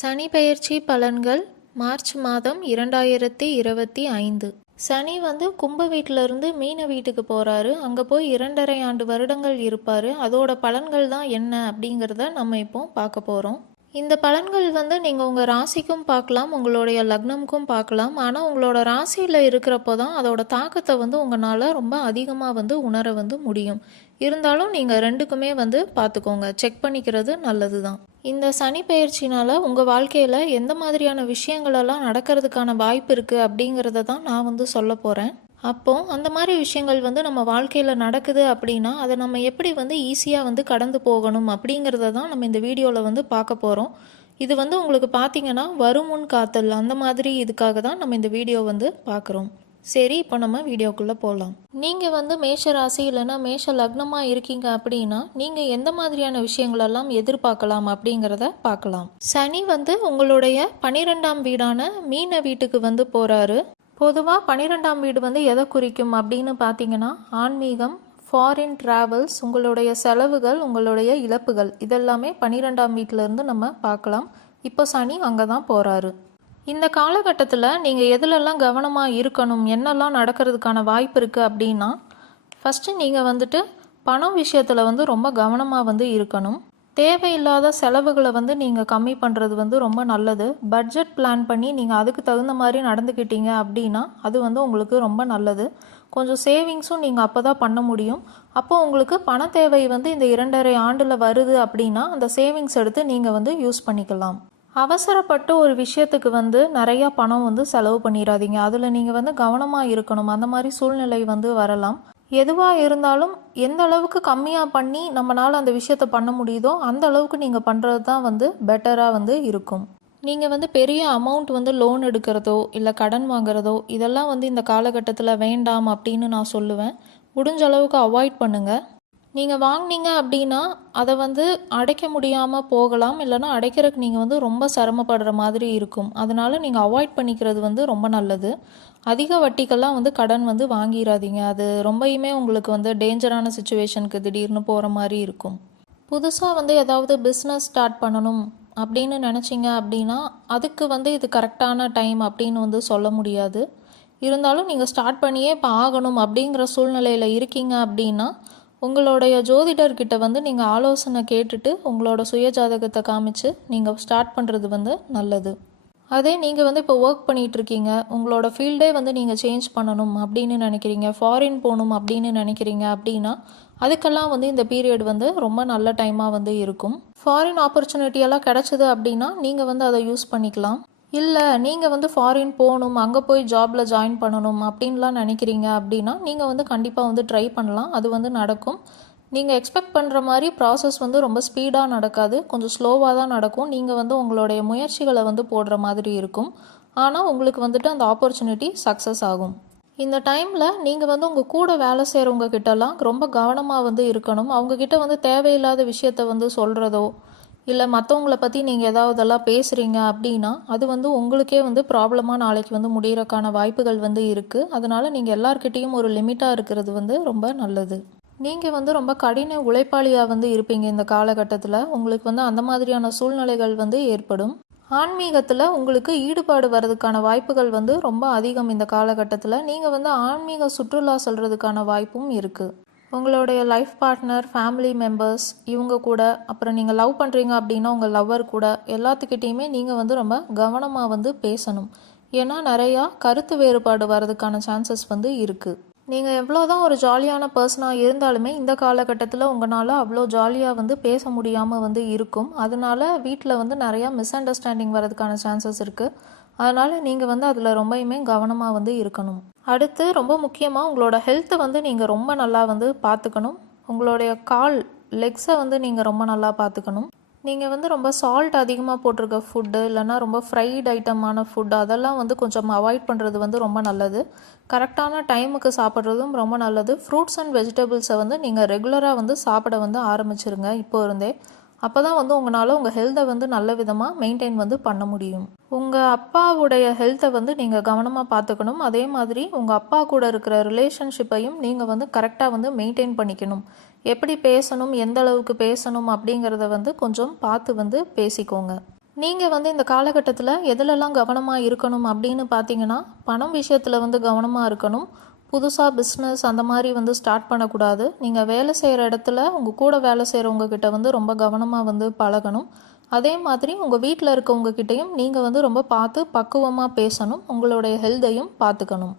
சனி பெயர்ச்சி பலன்கள் மார்ச் மாதம் இரண்டாயிரத்தி இருபத்தி ஐந்து. சனி வந்து கும்ப வீட்டிலிருந்து மீன வீட்டுக்கு போகிறாரு அங்கே போய் இரண்டரை ஆண்டு வருடங்கள் இருப்பார். அதோட பலன்கள் தான் என்ன அப்படிங்கிறத நம்ம இப்போ பார்க்க போகிறோம் இந்த பலன்கள் வந்து நீங்கள் உங்கள் ராசிக்கும் பார்க்கலாம் உங்களுடைய லக்னமுக்கும் பார்க்கலாம். ஆனால் உங்களோட ராசியில் இருக்கிறப்போ தான் அதோட தாக்கத்தை வந்து உங்களால் ரொம்ப அதிகமாக வந்து உணர வந்து முடியும். இருந்தாலும் நீங்கள் ரெண்டுக்குமே வந்து பார்த்துக்கோங்க செக் பண்ணிக்கிறது நல்லது தான் இந்த சனி பயிற்சினால் உங்கள் வாழ்க்கையில் எந்த மாதிரியான விஷயங்களெல்லாம் நடக்கிறதுக்கான வாய்ப்பு இருக்குது அப்படிங்கிறத தான் நான் வந்து சொல்ல போகிறேன் அப்போ அந்த மாதிரி விஷயங்கள் வந்து நம்ம வாழ்க்கையில் நடக்குது அப்படின்னா அதை நம்ம எப்படி வந்து ஈஸியாக வந்து கடந்து போகணும் அப்படிங்கிறத தான் நம்ம இந்த வீடியோவில் வந்து பார்க்க போகிறோம் இது வந்து உங்களுக்கு பார்த்தீங்கன்னா வருமுன் காத்தல் அந்த மாதிரி இதுக்காக தான் நம்ம இந்த வீடியோ வந்து பார்க்குறோம் சரி இப்போ நம்ம வீடியோக்குள்ளே போகலாம் நீங்கள் வந்து மேஷ ராசி இல்லைன்னா மேஷ லக்னமாக இருக்கீங்க அப்படின்னா நீங்கள் எந்த மாதிரியான விஷயங்களெல்லாம் எதிர்பார்க்கலாம் அப்படிங்கிறத பார்க்கலாம். சனி வந்து உங்களுடைய பனிரெண்டாம் வீடான மீன வீட்டுக்கு வந்து போகிறாரு பொதுவாக பன்னிரெண்டாம் வீடு வந்து எதை குறிக்கும் அப்படின்னு பார்த்தீங்கன்னா ஆன்மீகம் ஃபாரின் ட்ராவல்ஸ் உங்களுடைய செலவுகள் உங்களுடைய இழப்புகள் இதெல்லாமே பன்னிரெண்டாம் வீட்டிலேருந்து நம்ம பார்க்கலாம். இப்போ சனி அங்கே தான் போகிறாரு இந்த காலகட்டத்தில் நீங்கள் எதுலெல்லாம் கவனமாக இருக்கணும் என்னெல்லாம் நடக்கிறதுக்கான வாய்ப்பு இருக்குது அப்படின்னா ஃபஸ்ட்டு நீங்கள் வந்துட்டு பணம் விஷயத்தில் வந்து ரொம்ப கவனமாக வந்து இருக்கணும். தேவையில்லாத செலவுகளை வந்து நீங்கள் கம்மி பண்ணுறது வந்து ரொம்ப நல்லது. பட்ஜெட் பிளான் பண்ணி நீங்கள் அதுக்கு தகுந்த மாதிரி நடந்துக்கிட்டீங்க அப்படின்னா அது வந்து உங்களுக்கு ரொம்ப நல்லது. கொஞ்சம் சேவிங்ஸும் நீங்கள் அப்போ தான் பண்ண முடியும். அப்போ உங்களுக்கு பண தேவை வந்து இந்த இரண்டரை ஆண்டில் வருது அப்படின்னா அந்த சேவிங்ஸ் எடுத்து நீங்கள் வந்து யூஸ் பண்ணிக்கலாம். அவசரப்பட்டு ஒரு விஷயத்துக்கு வந்து நிறையா பணம் வந்து செலவு பண்ணிடாதீங்க அதில் நீங்கள் வந்து கவனமாக இருக்கணும். அந்த மாதிரி சூழ்நிலை வந்து வரலாம். எதுவாக இருந்தாலும் எந்த அளவுக்கு கம்மியாக பண்ணி நம்மளால் அந்த விஷயத்த பண்ண முடியுதோ அந்த அளவுக்கு நீங்கள் பண்ணுறது தான் வந்து பெட்டராக வந்து இருக்கும். நீங்கள் வந்து பெரிய அமௌண்ட் வந்து லோன் எடுக்கிறதோ இல்லை கடன் வாங்குறதோ இதெல்லாம் வந்து இந்த காலகட்டத்தில் வேண்டாம் அப்படின்னு நான் சொல்லுவேன். முடிஞ்ச அளவுக்கு அவாய்ட் பண்ணுங்கள் நீங்கள் வாங்குனீங்க அப்படின்னா அதை வந்து அடைக்க முடியாமல் போகலாம். இல்லைன்னா அடைக்கிறதுக்கு நீங்கள் வந்து ரொம்ப சிரமப்படுற மாதிரி இருக்கும். அதனால நீங்கள் அவாய்ட் பண்ணிக்கிறது வந்து ரொம்ப நல்லது. அதிக வட்டிக்கெல்லாம் வந்து கடன் வந்து வாங்கிடாதீங்க அது ரொம்பயுமே உங்களுக்கு வந்து டேஞ்சரான சுச்சுவேஷனுக்கு திடீர்னு போகிற மாதிரி இருக்கும். புதுசாக வந்து ஏதாவது பிஸ்னஸ் ஸ்டார்ட் பண்ணணும் அப்படின்னு நினச்சிங்க அப்படின்னா அதுக்கு வந்து இது கரெக்டான டைம் அப்படின்னு வந்து சொல்ல முடியாது. இருந்தாலும் நீங்கள் ஸ்டார்ட் பண்ணியே இப்போ ஆகணும் அப்படிங்கிற சூழ்நிலையில் இருக்கீங்க அப்படின்னா உங்களுடைய ஜோதிடர்கிட்ட வந்து நீங்கள் ஆலோசனை கேட்டுட்டு உங்களோட சுய ஜாதகத்தை காமிச்சு நீங்கள் ஸ்டார்ட் பண்ணுறது வந்து நல்லது. அதே நீங்கள் வந்து இப்போ ஒர்க் பண்ணிகிட்ருக்கீங்க உங்களோட ஃபீல்டே வந்து நீங்கள் சேஞ்ச் பண்ணணும் அப்படின்னு நினைக்கிறீங்க. ஃபாரின் போகணும் அப்படின்னு நினைக்கிறீங்க அப்படின்னா அதுக்கெல்லாம் வந்து இந்த பீரியட் வந்து ரொம்ப நல்ல டைமாக வந்து இருக்கும். ஃபாரின் ஆப்பர்ச்சுனிட்டியெல்லாம் கிடச்சிது அப்படின்னா நீங்கள் வந்து அதை யூஸ் பண்ணிக்கலாம். இல்லை நீங்கள் வந்து ஃபாரின் போகணும் அங்கே போய் ஜாபில் ஜாயின் பண்ணணும் அப்படின்லாம் நினைக்கிறீங்க அப்படின்னா நீங்கள் வந்து கண்டிப்பாக வந்து ட்ரை பண்ணலாம். அது வந்து நடக்கும். நீங்கள் எக்ஸ்பெக்ட் பண்ணுற மாதிரி ப்ராசஸ் வந்து ரொம்ப ஸ்பீடாக நடக்காது. கொஞ்சம் ஸ்லோவாக தான் நடக்கும். நீங்கள் வந்து உங்களுடைய முயற்சிகளை வந்து போடுற மாதிரி இருக்கும். ஆனால் உங்களுக்கு வந்துட்டு அந்த ஆப்பர்ச்சுனிட்டி சக்ஸஸ் ஆகும். இந்த டைமில் நீங்கள் வந்து உங்கள் கூட வேலை செய்கிறவங்க கிட்டலாம் ரொம்ப கவனமாக வந்து இருக்கணும். அவங்கக்கிட்ட வந்து தேவையில்லாத விஷயத்த வந்து சொல்கிறதோ இல்லை மற்றவங்கள பற்றி நீங்கள் ஏதாவதெல்லாம் பேசுகிறீங்க அப்படின்னா அது வந்து உங்களுக்கே வந்து ப்ராப்ளமாக நாளைக்கு வந்து முடிகிறக்கான வாய்ப்புகள் வந்து இருக்குது அதனால் நீங்கள் எல்லார்கிட்டேயும் ஒரு லிமிட்டாக இருக்கிறது வந்து ரொம்ப நல்லது. நீங்கள் வந்து ரொம்ப கடின உழைப்பாளியாக வந்து இருப்பீங்க இந்த காலகட்டத்தில். உங்களுக்கு வந்து அந்த மாதிரியான சூழ்நிலைகள் வந்து ஏற்படும். ஆன்மீகத்தில் உங்களுக்கு ஈடுபாடு வர்றதுக்கான வாய்ப்புகள் வந்து ரொம்ப அதிகம் இந்த காலகட்டத்தில். நீங்கள் வந்து ஆன்மீக சுற்றுலா செல்றதுக்கான வாய்ப்பும் இருக்குது உங்களுடைய லைஃப் பார்ட்னர் ஃபேமிலி மெம்பர்ஸ் இவங்க கூட அப்புறம் நீங்கள் லவ் பண்ணுறீங்க அப்படின்னா உங்கள் லவ்வர் கூட எல்லாத்துக்கிட்டேயுமே நீங்கள் வந்து ரொம்ப கவனமாக வந்து பேசணும். ஏன்னா நிறையா கருத்து வேறுபாடு வர்றதுக்கான சான்சஸ் வந்து இருக்குது நீங்கள் எவ்வளோ தான் ஒரு ஜாலியான பர்சனாக இருந்தாலுமே இந்த காலகட்டத்தில் உங்களால் அவ்வளோ ஜாலியாக வந்து பேச முடியாமல் வந்து இருக்கும். அதனால வீட்டில் வந்து நிறையா மிஸ் அண்டர்ஸ்டாண்டிங் வரதுக்கான சான்சஸ் இருக்குது அதனால் நீங்கள் வந்து அதில் ரொம்பயுமே கவனமாக வந்து இருக்கணும். அடுத்து ரொம்ப முக்கியமாக உங்களோட ஹெல்த்தை வந்து நீங்கள் ரொம்ப நல்லா வந்து பார்த்துக்கணும் உங்களுடைய கால் லெக்ஸை வந்து நீங்கள் ரொம்ப நல்லா பார்த்துக்கணும் நீங்கள் வந்து ரொம்ப சால்ட் அதிகமாக போட்டிருக்க ஃபுட்டு இல்லைன்னா ரொம்ப ஃப்ரைட் ஐட்டமான ஃபுட் அதெல்லாம் வந்து கொஞ்சம் அவாய்ட் பண்ணுறது வந்து ரொம்ப நல்லது. கரெக்டான டைமுக்கு சாப்பிட்றதும் ரொம்ப நல்லது. ஃப்ரூட்ஸ் அண்ட் வெஜிடபிள்ஸை வந்து நீங்கள் ரெகுலராக வந்து சாப்பிட வந்து ஆரம்பிச்சிருங்க. இப்போ இருந்தே அப்போ தான் வந்து உங்களால் உங்கள் ஹெல்த்தை வந்து நல்ல விதமாக மெயின்டைன் வந்து பண்ண முடியும். உங்கள் அப்பாவுடைய ஹெல்த்தை வந்து நீங்கள் கவனமாக பார்த்துக்கணும். அதே மாதிரி உங்கள் அப்பா கூட இருக்கிற ரிலேஷன்ஷிப்பையும் நீங்கள் வந்து கரெக்டாக வந்து மெயின்டைன் பண்ணிக்கணும். எப்படி பேசணும் எந்த அளவுக்கு பேசணும் அப்படிங்கிறத வந்து கொஞ்சம் பார்த்து வந்து பேசிக்கோங்க. நீங்கள் வந்து இந்த காலகட்டத்தில் எதிலெல்லாம் கவனமாக இருக்கணும் அப்படின்னு பார்த்தீங்கன்னா பணம் விஷயத்தில் வந்து கவனமாக இருக்கணும். புதுசாக பிஸ்னஸ் அந்த மாதிரி வந்து ஸ்டார்ட் பண்ணக்கூடாது. நீங்கள் வேலை செய்கிற இடத்துல உங்கள் கூட வேலை செய்கிறவங்க கிட்ட வந்து ரொம்ப கவனமாக வந்து பழகணும். அதே மாதிரி உங்கள் வீட்டில் இருக்கவங்க கிட்டேயும் நீங்கள் வந்து ரொம்ப பார்த்து பக்குவமாக பேசணும். உங்களுடைய ஹெல்த்தையும் பார்த்துக்கணும்.